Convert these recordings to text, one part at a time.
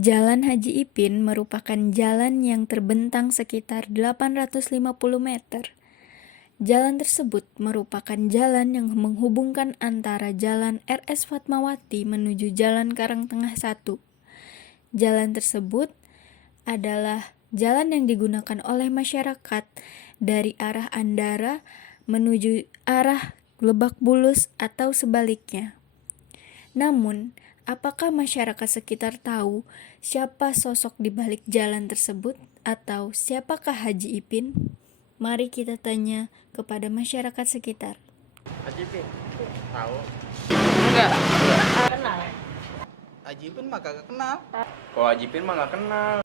Jalan Haji Ipin merupakan jalan yang terbentang sekitar 850 meter. Jalan tersebut merupakan jalan yang menghubungkan antara Jalan RS Fatmawati menuju Jalan Karangtengah 1. Jalan tersebut adalah jalan yang digunakan oleh masyarakat dari arah Andara menuju arah Lebak Bulus atau sebaliknya. Namun, apakah masyarakat sekitar tahu siapa sosok di balik jalan tersebut atau siapakah Haji Ipin? Mari kita tanya kepada masyarakat sekitar. Haji Ipin, tahu? Enggak. Kenal. Haji Ipin mah kagak kenal. Kalau Haji Ipin mah nggak kenal.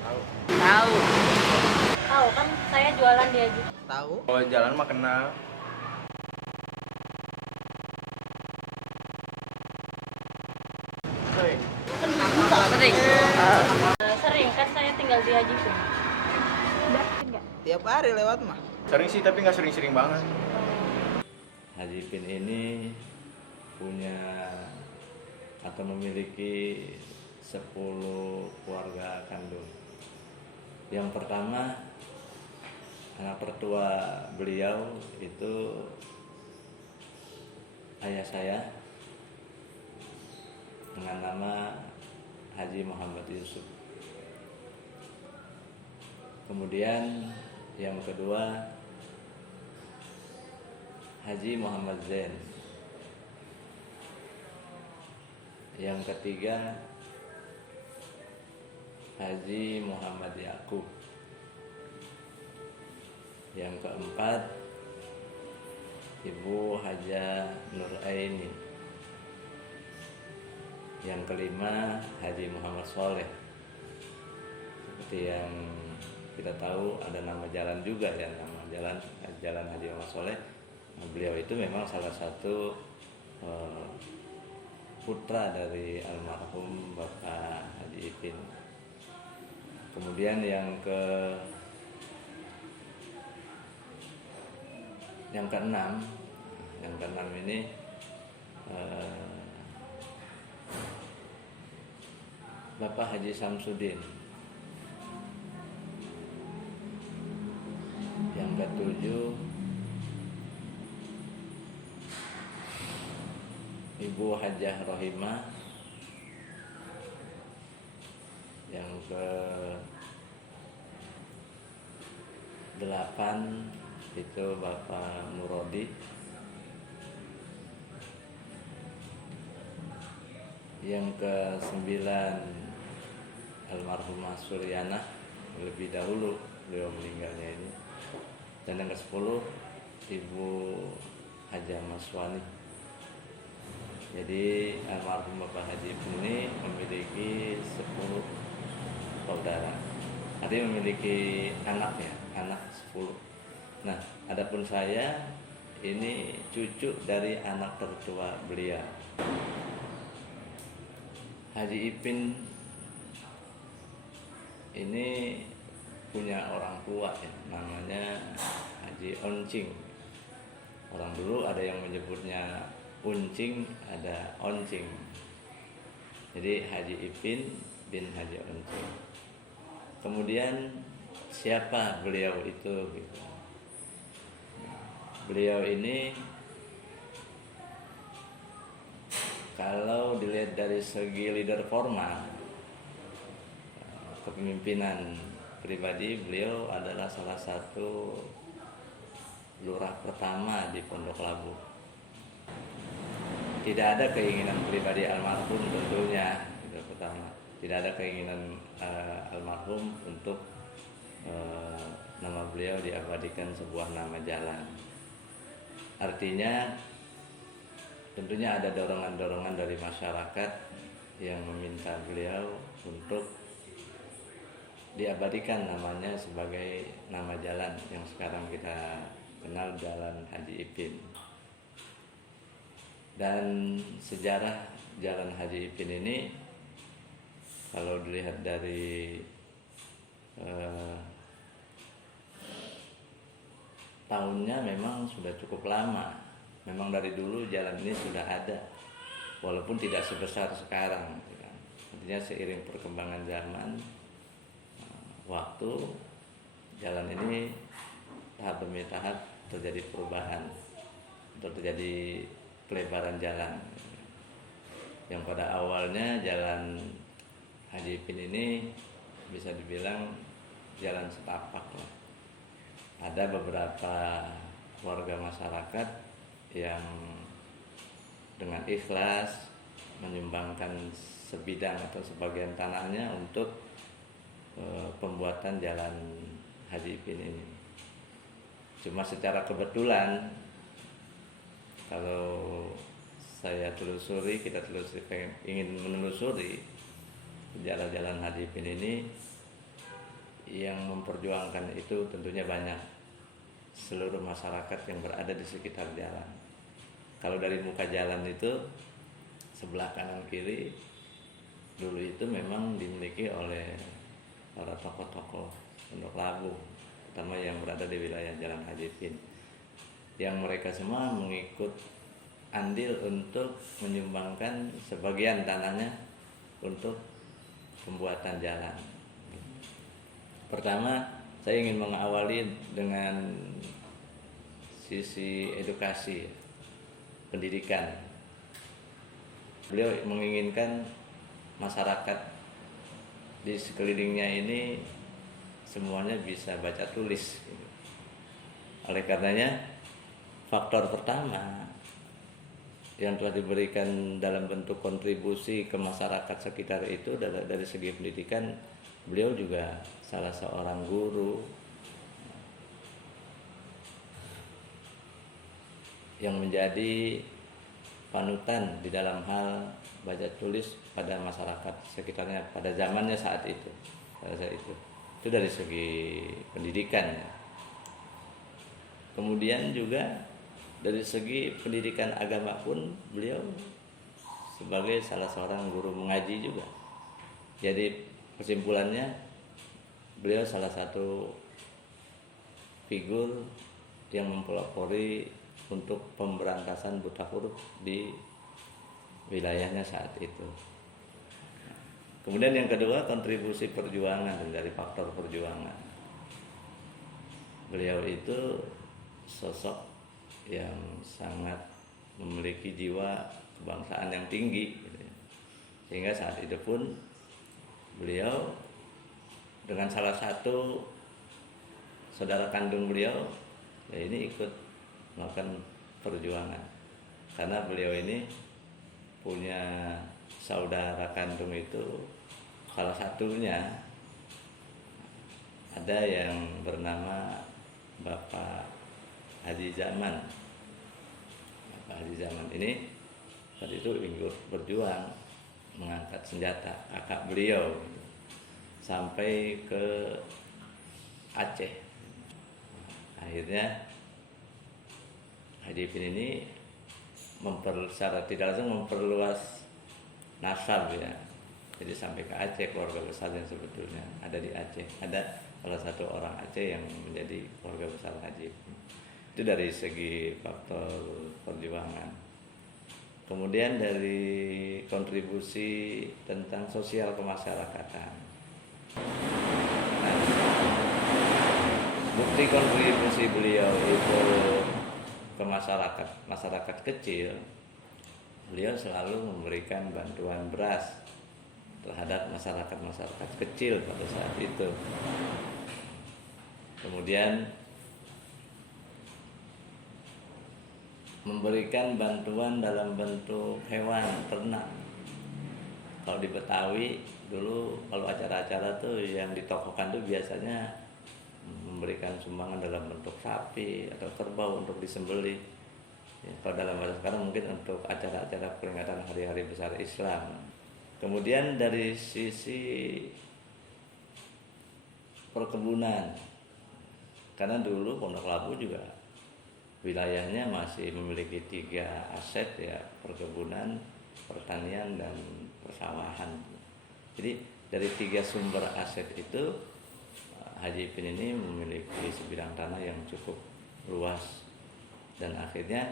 Tahu? Tahu. Tahu kan saya jualan di Haji. Tahu? Kalau jalan mah kenal. Hei, Sering. Sering kan saya tinggal di Haji pun. tiap hari lewat mah. Sering sih tapi nggak sering-sering banget. Haji Ipin ini punya atau memiliki 10 keluarga kandung. Yang pertama, anak tertua beliau itu ayah saya dengan nama Haji Muhammad Yusuf. Kemudian yang kedua, Haji Muhammad Zain. Yang ketiga, Haji Muhammad Yakub. Yang keempat, Ibu Haja Nur Aini. Yang kelima, Haji Muhammad Soleh. Seperti yang kita tahu ada nama jalan juga ya, nama jalan Haji Muhammad Soleh. Nah, beliau itu memang salah satu putra dari almarhum Bapak Haji Ipin. Kemudian yang keenam ini Bapak Haji Samsudin. Yang ketujuh Ibu Hajah Rohimah. Yang ke-8 itu Bapak Murodi. Yang ke-9 almarhumah Suryana, lebih dahulu beliau meninggalnya ini. Dan yang ke-10 Ibu Hajah Maswani. Jadi almarhum Bapak Haji Ipin ini memiliki 10 saudara. Artinya memiliki anak ya, anak 10. Nah, adapun saya ini cucu dari anak tertua beliau. Haji Ipin ini punya orang tua ya, namanya Haji Oncing. Orang dulu ada yang menyebutnya Uncing, ada Oncing. Jadi Haji Ipin bin Haji Oncing. Kemudian siapa beliau itu gitu. Beliau ini kalau dilihat dari segi leader formal, kepemimpinan pribadi, beliau adalah salah satu lurah pertama di Pondok Labu. Tidak ada keinginan pribadi almarhum tentunya, itu pertama. Tidak ada keinginan almarhum untuk nama beliau diabadikan sebuah nama jalan. Artinya tentunya ada dorongan-dorongan dari masyarakat yang meminta beliau untuk diabadikan namanya sebagai nama jalan yang sekarang kita kenal Jalan Haji Ipin. Dan sejarah Jalan Haji Ipin ini kalau dilihat dari tahunnya memang sudah cukup lama, memang dari dulu jalan ini sudah ada, walaupun tidak sebesar sekarang, gitu kan. Artinya seiring perkembangan zaman, waktu, jalan ini tahap demi tahap terjadi perubahan, terjadi pelebaran jalan. Yang pada awalnya jalan Haji Ipin ini bisa dibilang jalan setapak lah. Ada beberapa warga masyarakat yang dengan ikhlas menyumbangkan sebidang atau sebagian tanahnya untuk pembuatan jalan Haji Ipin ini. Cuma secara kebetulan kalau saya telusuri, kita telusuri, ingin menelusuri jalan-jalan Haji Ipin ini, yang memperjuangkan itu tentunya banyak, seluruh masyarakat yang berada di sekitar jalan. Kalau dari muka jalan itu sebelah kanan kiri dulu itu memang dimiliki oleh para tokoh-tokoh Pondok Labu, terutama yang berada di wilayah Jalan Haji Ipin, yang mereka semua mengikut andil untuk menyumbangkan sebagian tanahnya untuk pembuatan jalan. Pertama, saya ingin mengawali dengan sisi edukasi, pendidikan. Beliau menginginkan masyarakat di sekelilingnya ini semuanya bisa baca tulis. Oleh karenanya, faktor pertama yang telah diberikan dalam bentuk kontribusi ke masyarakat sekitar itu dari segi pendidikan, beliau juga salah seorang guru yang menjadi panutan di dalam hal baca tulis pada masyarakat sekitarnya pada zamannya saat itu. Itu dari segi pendidikan. Kemudian juga dari segi pendidikan agama pun beliau sebagai salah seorang guru mengaji juga. Jadi kesimpulannya, beliau salah satu figur yang mempelopori untuk pemberantasan buta huruf di wilayahnya saat itu. Kemudian yang kedua, kontribusi perjuangan, dari faktor perjuangan. Beliau itu sosok yang sangat memiliki jiwa kebangsaan yang tinggi, gitu ya. Sehingga saat itu pun beliau dengan salah satu saudara kandung beliau, ya ini ikut melakukan perjuangan, karena beliau ini punya saudara kandung itu, salah satunya ada yang bernama Bapak Haji Zaman. Bapak Haji Zaman ini tadi itu ikut berjuang mengangkat senjata, kakak beliau gitu, sampai ke Aceh. Akhirnya Haji Ipin ini secara tidak langsung memperluas nasab ya. Jadi sampai ke Aceh, keluarga besar yang sebetulnya ada di Aceh. Ada salah satu orang Aceh yang menjadi keluarga besar Haji Ipin. Itu dari segi faktor perjuangan. Kemudian dari kontribusi tentang sosial kemasyarakatan. Nah, bukti kontribusi beliau itu ke masyarakat kecil, beliau selalu memberikan bantuan beras terhadap masyarakat kecil pada saat itu. Kemudian memberikan bantuan dalam bentuk hewan ternak. Kalau di Betawi dulu kalau acara-acara tuh yang ditokohkan tuh biasanya memberikan sumbangan dalam bentuk sapi atau kerbau untuk disembelih. Ya, kalau dalam bahasa sekarang mungkin untuk acara-acara peringatan hari-hari besar Islam. Kemudian dari sisi perkebunan, karena dulu Pondok Labu juga wilayahnya masih memiliki 3 aset ya, perkebunan, pertanian, dan persawahan. Jadi dari 3 sumber aset itu Haji Ipin ini memiliki sebidang tanah yang cukup luas, dan akhirnya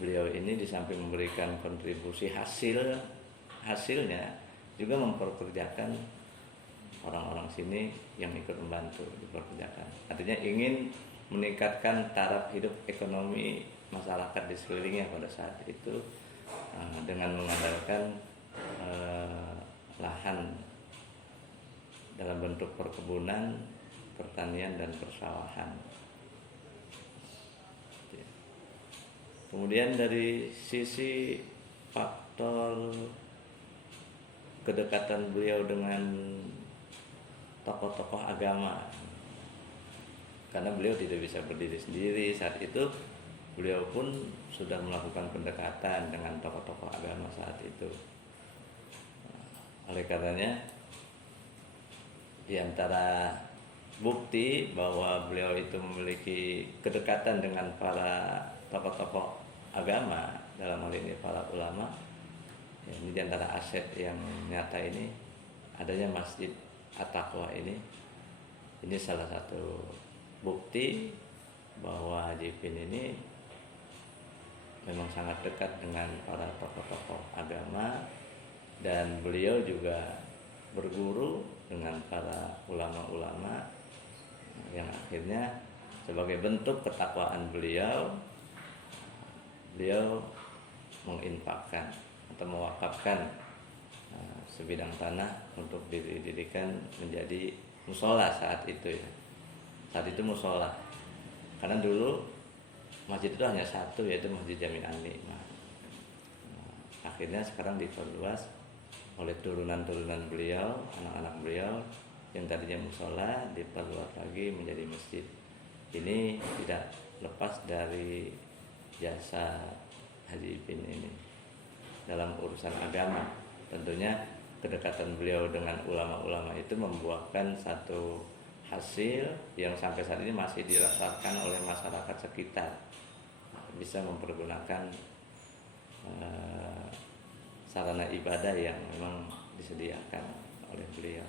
beliau ini di samping memberikan kontribusi hasilnya juga memperkerjakan orang-orang sini yang ikut membantu diperkerjakan. Artinya ingin meningkatkan taraf hidup ekonomi masyarakat di sekelilingnya pada saat itu dengan mengandalkan lahan dalam bentuk perkebunan, pertanian dan persawahan. Kemudian dari sisi faktor kedekatan beliau dengan tokoh-tokoh agama, karena beliau tidak bisa berdiri sendiri saat itu, beliau pun sudah melakukan pendekatan dengan tokoh-tokoh agama saat itu. Oleh karenanya, di antara bukti bahwa beliau itu memiliki kedekatan dengan para tokoh-tokoh agama, dalam hal ini para ulama, ya, ini di antara aset yang nyata ini adanya Masjid At-Taqwa ini salah satu bukti bahwa Haji Ipin ini memang sangat dekat dengan para tokoh-tokoh agama, dan beliau juga berguru dengan para ulama-ulama yang akhirnya sebagai bentuk ketakwaan beliau menginfakkan atau mewakafkan sebidang tanah untuk didirikan menjadi musola saat itu ya. Saat itu musola. Karena dulu masjid itu hanya satu, yaitu Masjid Jamin Ani. Akhirnya sekarang diperluas oleh turunan-turunan beliau, anak-anak beliau yang tadinya musola diperluas lagi menjadi masjid. Ini tidak lepas dari jasa Haji Ipin ini dalam urusan agama. Tentunya kedekatan beliau dengan ulama-ulama itu membuahkan satu hasil yang sampai saat ini masih dirasakan oleh masyarakat sekitar, bisa mempergunakan sarana ibadah yang memang disediakan oleh beliau.